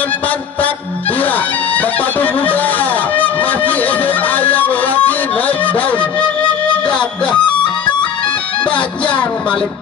dengan pantat dia sepatu muda masih SMA yang lagi naik daun gagah Bajang Malik.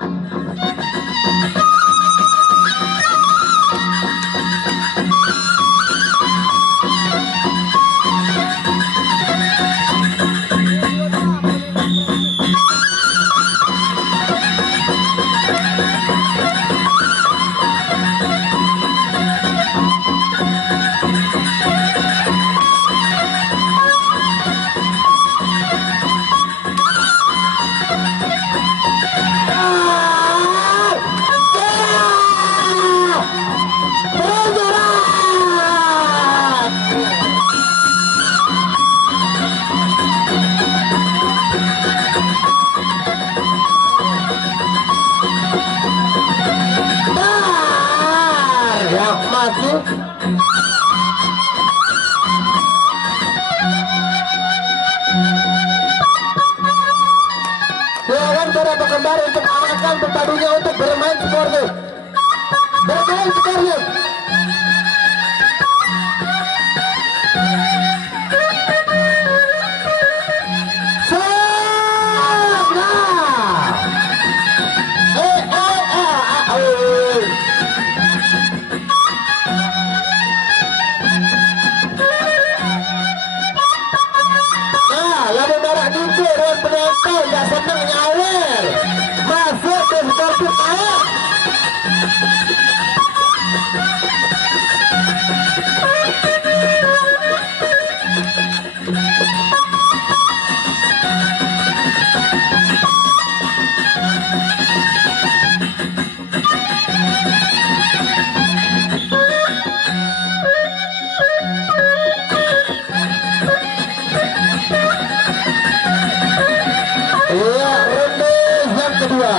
Silakan para penggemar untuk arahkan pepadunya untuk bermain sportif. Bermain sportif. Penonton gak seneng nyawer masuk ke sportif air. Iya, ronde yang kedua.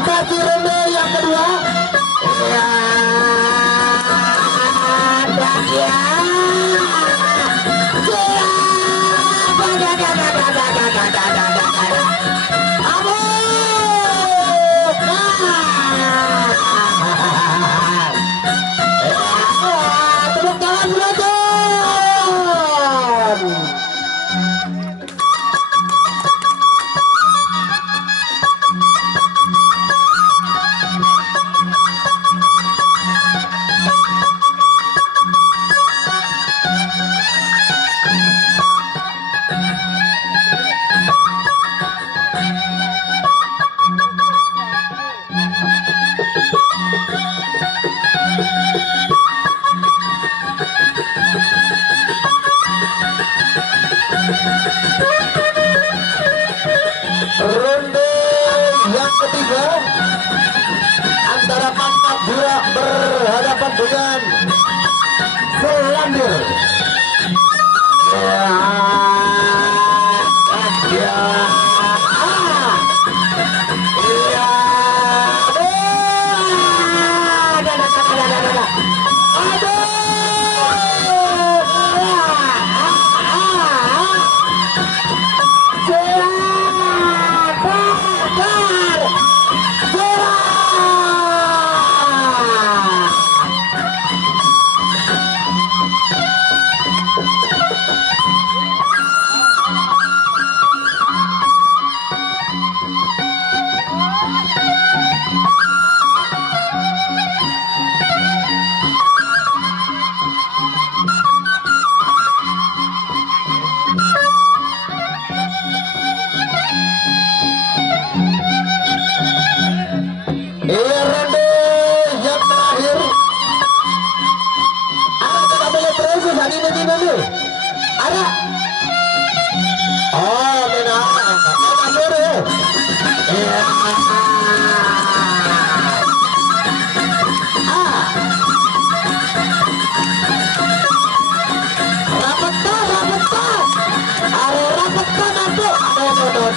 Masih ronde yang kedua. Ronde yang ketiga antara Pangkat Dura berhadapan dengan Selandir.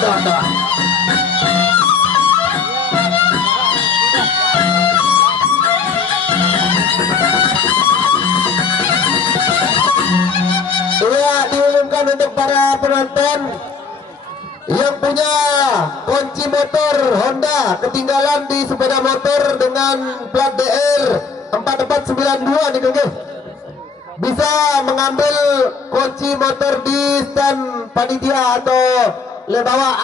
Honda. Iya, diumumkan untuk para penonton yang punya kunci motor Honda ketinggalan di sepeda motor dengan plat DR 4492 nih Kang, bisa mengambil kunci motor di stand panitia atau lebawa.